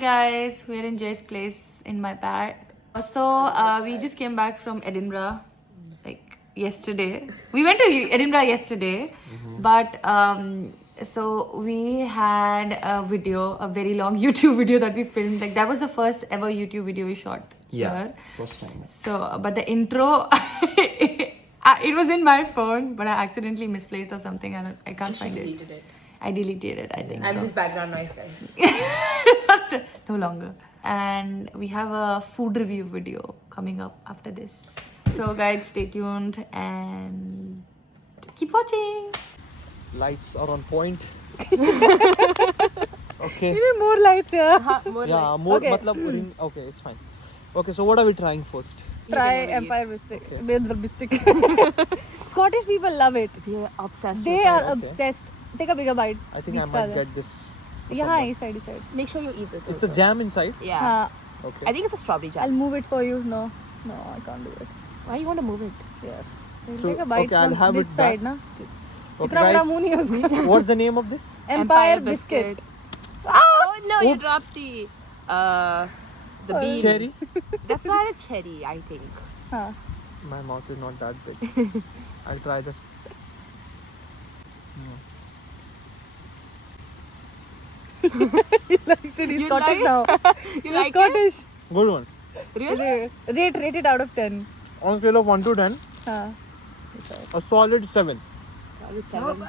Guys, we're in Jay's place in my pad. So we just came back from Edinburgh like yesterday. We went to Edinburgh yesterday, but so we had a video, a very long YouTube video that we filmed. Like that was the first ever YouTube video we shot here. First time. So, but the intro, it was in my phone, but I accidentally misplaced or something, and I can't find it. Deleted it. I deleted it, I think. I'm so. just background noise, guys. No longer. And we have a food review video coming up after this. So guys, stay tuned and keep watching. Lights are on point. Okay. Even more lights here. More Yeah, like, more. Okay. Matlab, okay, it's fine. Okay, so what are we trying first? Try You can Empire Biscuit. Biscuit. Scottish people love it. they're obsessed They with are it. obsessed. Take a bigger bite. I think I Which might color? get this. for Yeah, someone. इस side, इस side. Make sure you eat this. It's a also. jam inside. Yeah. हाँ. Okay. I think it's a strawberry I'll jam. move it for you. No, I can't do it. Why you want to move it? Yeah. We'll So, take a bite okay, I'll from have this it back. side, na? Okay, इतना बड़ा guys, मुंह नहीं है उसका. what's the name of this? Empire Biscuit. Oh no, you Oops. dropped the bean. Cherry. That's not a cherry, I think. हाँ. My mouth is not that big. I'll try this. He likes it. He's You Scottish like- now. You He's like Scottish. Good one. it? Really? Rate it out of 10. On a scale of 1 to 10, हाँ. a solid 7. Solid 7.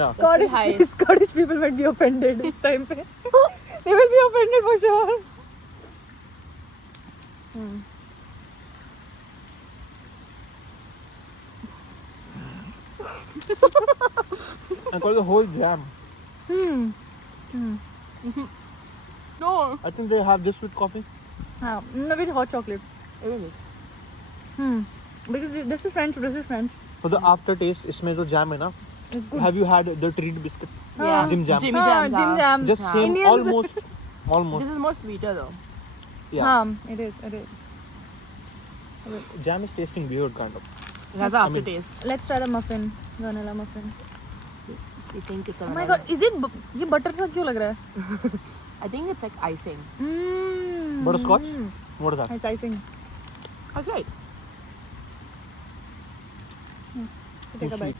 Yeah. Scottish, high. Scottish people might be offended this time. Pe. They will be offended for sure. I got the whole jam. No. I think they have this with coffee. हाँ. No, with hot chocolate. It is. Because this is French. This is French. For the aftertaste, इसमें जो jam है ना. It's good. Have you had the treat biscuit? Yeah. Jim jam. Jimmy हाँ, jams. Jim are- jam. Just Yeah. same, Indians- almost. This is more sweeter though. Yeah. हाँ, it is. Jam is tasting weird kind of. It has an aftertaste. Let's try the muffin. Vanilla muffin. You think it's a Oh my god, is it? ये butter सा क्यों लग रहा है? I think it's like icing. Butterscotch? What is that? It's icing. That's right. Take a sweet. bite.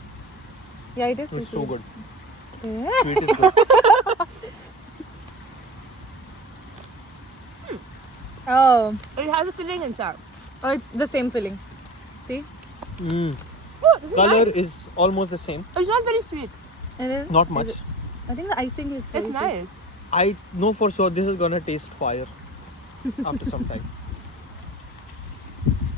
Yeah, it is too It's so sweet. good. Yeah. Sweet is good. Oh, It has a filling inside. it's the same filling. See? Mm. Oh, this is Color nice. is almost the same. It's not very sweet. It is. Not Is much. it? I think the icing is. It's very sweet. nice. I know for sure this is gonna taste fire after some time.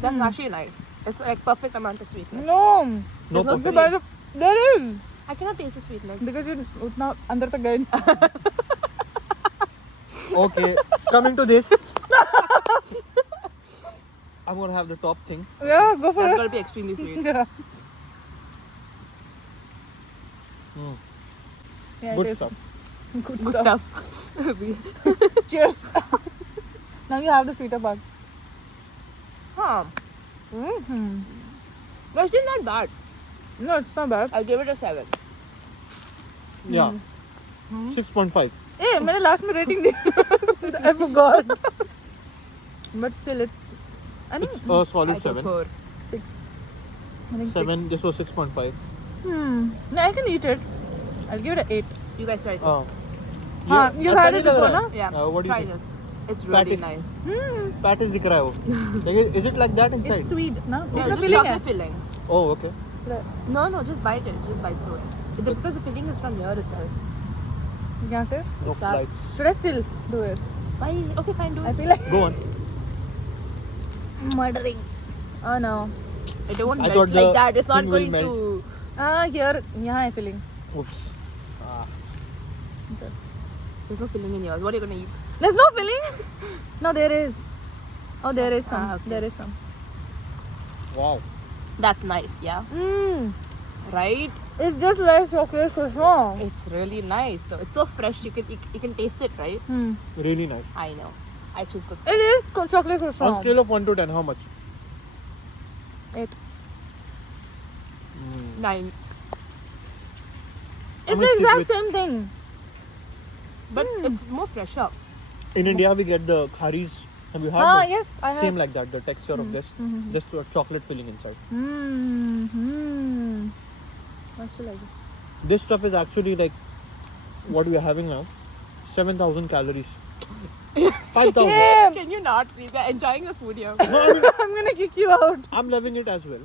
That's actually nice. It's like perfect amount of sweetness. No. No There's no perfect. sweet. There is. I cannot taste the sweetness. Because you उतना अंदर तक गए. Okay, coming to this. I'm gonna have the top thing. Yeah, go for That's it. gonna be extremely sweet. Yeah. Mm. Yeah, Good it is. stuff. Good Good stuff. stuff. Cheers. Now you have the sweeter part. Huh. Mm-hmm. But still not bad. No, it's not bad. I'll give it a 7. Yeah. 6.5. Hey, मैंने last में rating the. I forgot. But still, it's. I think It's a solid I think 7. 4. 6. I think 7. This was 6.5. 6. No, I can eat it. I'll give it an 8. You guys try this. Oh. हाँ, you've had it before, na? Yeah. what do you try think? this. It's really Patties. nice. Patties दिख रहा है वो. Like, is it like that inside? It's sweet, na? No, उसमें just filling chocolate है. filling. Oh, okay. No, just bite it. Just bite through it. Because the filling is from here itself. यहाँ से. No Starts. lights. Should I still do it? Why? Okay, fine, do I it. feel like Go on. murdering. Oh no. It won't I melt thought like the that. It's not thing will going melt. to. Here, यहाँ है filling. Oops. There's no filling in yours. What are you gonna eat? There's no filling? No, there is. Oh, there is some. okay. There is some. Wow. That's nice, yeah. Right? It's just like chocolate croissant. It's really nice though. It's so fresh. You can taste it, right? Really nice. I know. I choose good It stuff. is chocolate On croissant. scale of 1 to 10, how much? 8. 9. It's gonna the stick exact with- same thing. But it's more fresher. In India, we get the kharis. Have you had Ah, them? yes, I have. Same like that. The texture of this, just a chocolate filling inside. I still like it. This stuff is actually like what we are having now. 7,000 calories. 5,000. Can you not? We are enjoying the food here. No, I mean, I'm gonna kick you out. I'm loving it as well.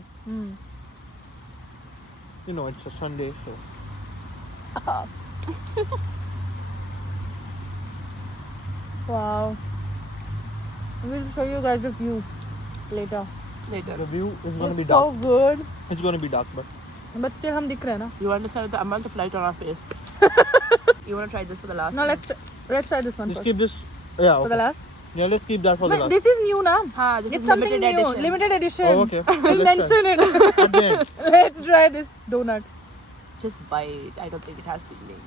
You know, it's a Sunday, so. Wow. We'll show you guys the view later. The view is going to be It's dark. so good. It's going to be dark, But still, हम दिख रहे हैं ना? You understand the amount of light on our face. You want to try this for the last No, time? let's try this one let's first. keep this. Yeah, For the okay. last. Yeah, let's keep that for the But last. this is new, na? Haan, this It's is something limited new. edition. Limited edition. Oh, okay. We'll Let's try. mention it. At the end. Let's try this donut. Just bite. I don't think it has filling.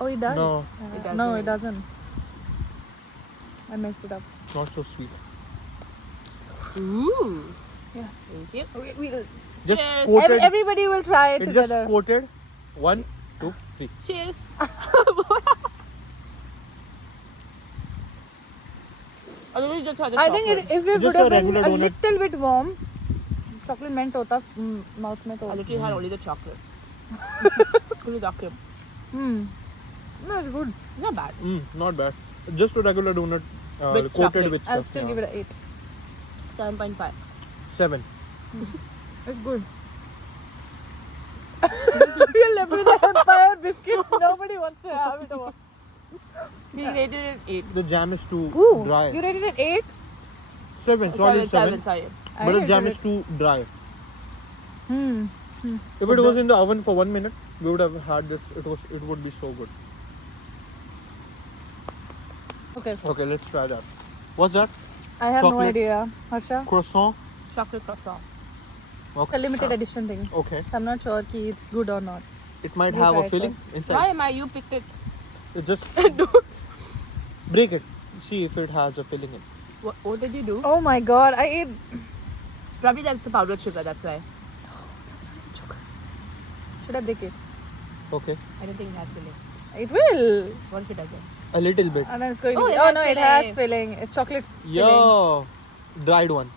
Oh, it does. No, It No, doesn't. it doesn't. I messed it up. not so sweet. Ooh. Yeah. Thank you. We'll, Just Cheers. coated. everybody will try it It's together. just coated. 1, 2, 3. Cheers. Otherwise, just have the I think chocolate. if it Just would a have been regular a donut. little bit warm, chocolate mint hota, mouth में I तो. literally had only the chocolate. Could you duck him? No, it's good. Not bad. Not bad. Just a regular donut With coated chocolate. with stuff. I'll still give it an 8. 7.5. 7. It's good. You're left with the Empire biscuit. Nobody wants to have it. Over. He rated it 8. The jam is too Ooh, dry. you rated it 8? 7, solid 7. Sorry. But the jam is too dry. Hmm. If it was in the oven for 1 minute, we would have had this. It would be so good. Okay. Okay, let's try that. What's that? I have no Chocolate. idea. Harsha? Croissant. Chocolate croissant. It's a Okay. limited edition thing. Okay. So I'm not sure ki it's good or not. It might You have try a it filling first. inside. Why am I? You picked it. It just break it. See if it has a filling in. What did you do? Oh my god, I ate. Probably that's the powdered sugar. That's why. Should I break it? Okay. I don't think it has filling. It will. What if it doesn't? A little bit. And then it's going Oh, to be. it Oh has no, it filling. has filling. It's chocolate filling. Yeah. Dried one.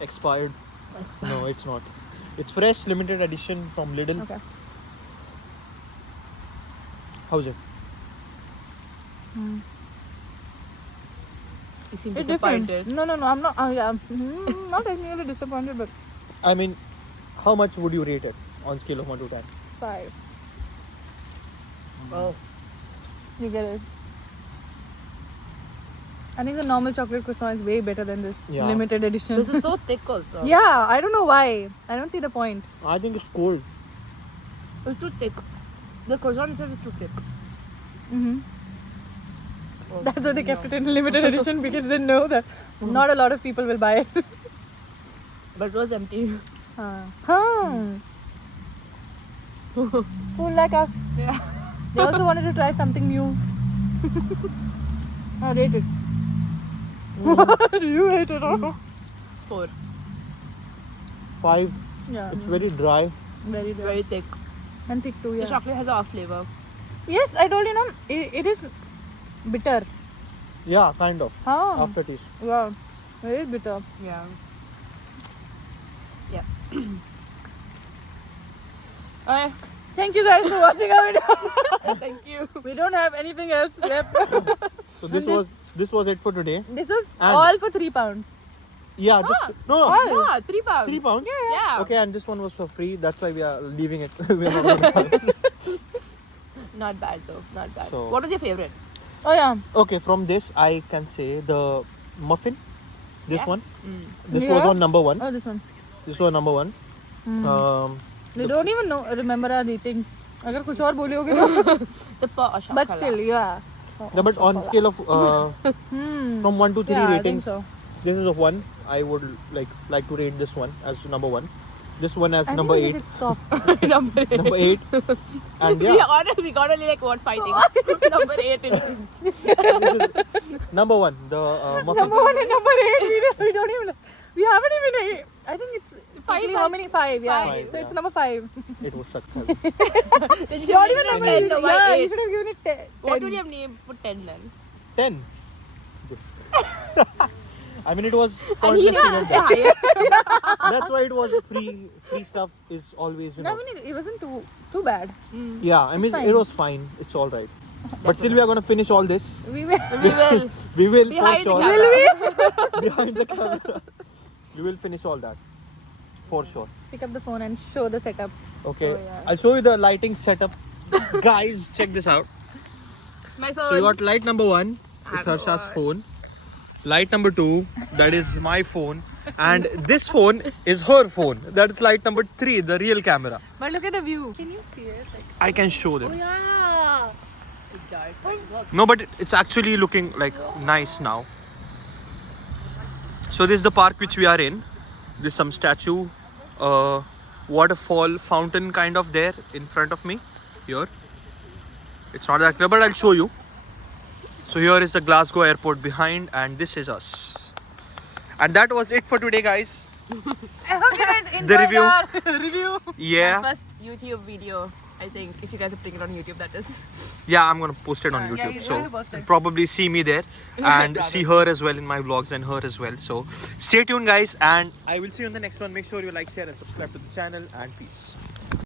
Expired. No, it's not. It's fresh limited edition from Lidl. Okay. How's it? You seem It's different. disappointed. No, I'm not. Not technically disappointed, but I mean, how much would you rate it on scale of 1 to 10? 5. Oh. You get it. I think the normal chocolate croissant is way better than this Yeah. limited edition. This is so thick also. Yeah, I don't know why. I don't see the point. I think it's cold. It's too thick. The croissant itself is too thick. Mm-hmm. Oh, That's why they kept no. it in limited edition because they know that not a lot of people will buy it. But it was empty. Fool like us. Yeah. They also wanted to try something new. I rate it. You hate it all. 4. 5. Yeah. It's very dry. Very good. Very thick. And thick too, The yeah. chocolate has a off flavor. Yes, I told you, no, it is bitter. Yeah, kind of. Huh. Aftertaste. Yeah. Very bitter. Yeah. Yeah. Alright. Thank you guys for watching our video. Thank you. We don't have anything else left. So this was it for today. This was And- all for £3. Yeah, just no. all. Yeah, 3 pounds. 3 pounds. Yeah. Okay, and this one was for free. That's why we are leaving it. We are not gonna buy it. Not bad though. Not bad. So- What was your favorite? Oh yeah. Okay, from this I can say the muffin. This Yeah. one. This was Yeah. on number 1. Oh, this one. This was number 1. They don't even know. Remember our ratings. अगर कुछ और बोले होगे तो. The chocolate. But still, yeah. No, but on scale of from 1 to 3 Yeah, I think ratings, so. this is of 1. I would like to rate this one as number 1. This one as I number think 8. because it's soft. Number 8. Number 8. And We yeah, got only like what 5 things. Number 8 in things. this is number 1. The muffin. Number 1 and number 8. We don't even. We haven't even. I think it's. Five, How many? 5. Yeah. Five, So yeah. it's number 5. it was success. Then you Not should even have number. given 10, why Yeah, you 8? should have given it 10. What would you have named? Put 10 then. 10. This. I mean, it was And he pointless didn't to the get highest. that. That's why it was free. Free stuff is always, you No, I know. mean, it wasn't too bad. Yeah, I mean, fine. it was fine. It's all right. But still, we are gonna finish all this. We were. We will. We will Behind for the sure. camera. Behind the camera. We will finish all that for sure. Pick up the phone and show the setup. Okay, Oh, yeah. I'll show you the lighting setup. Guys, check this out. It's my phone. So you got light number 1, it's And Harsha's what? phone. Light number 2, that is my phone. And this phone is her phone. That is light number 3, the real camera. But look at the view. Can you see it? Like, I can show them. yeah. It's dark. But it works. No, but it's actually looking like nice now. So this is the park which we are in. There's some statue, waterfall, fountain kind of there in front of me. Here. It's not that clear, but I'll show you. So here is the Glasgow airport behind, and this is us. And that was it for today, guys. I hope you guys enjoyed The review. our review. Yeah. My first YouTube video, I think. If you guys are putting it on YouTube, that is. Yeah, I'm gonna post it on Yeah, YouTube. he's So going to post it. probably see me there and see her as well in my vlogs and her as well. So stay tuned, guys, and I will see you on the next one. Make sure you like, share, and subscribe to the channel. And peace.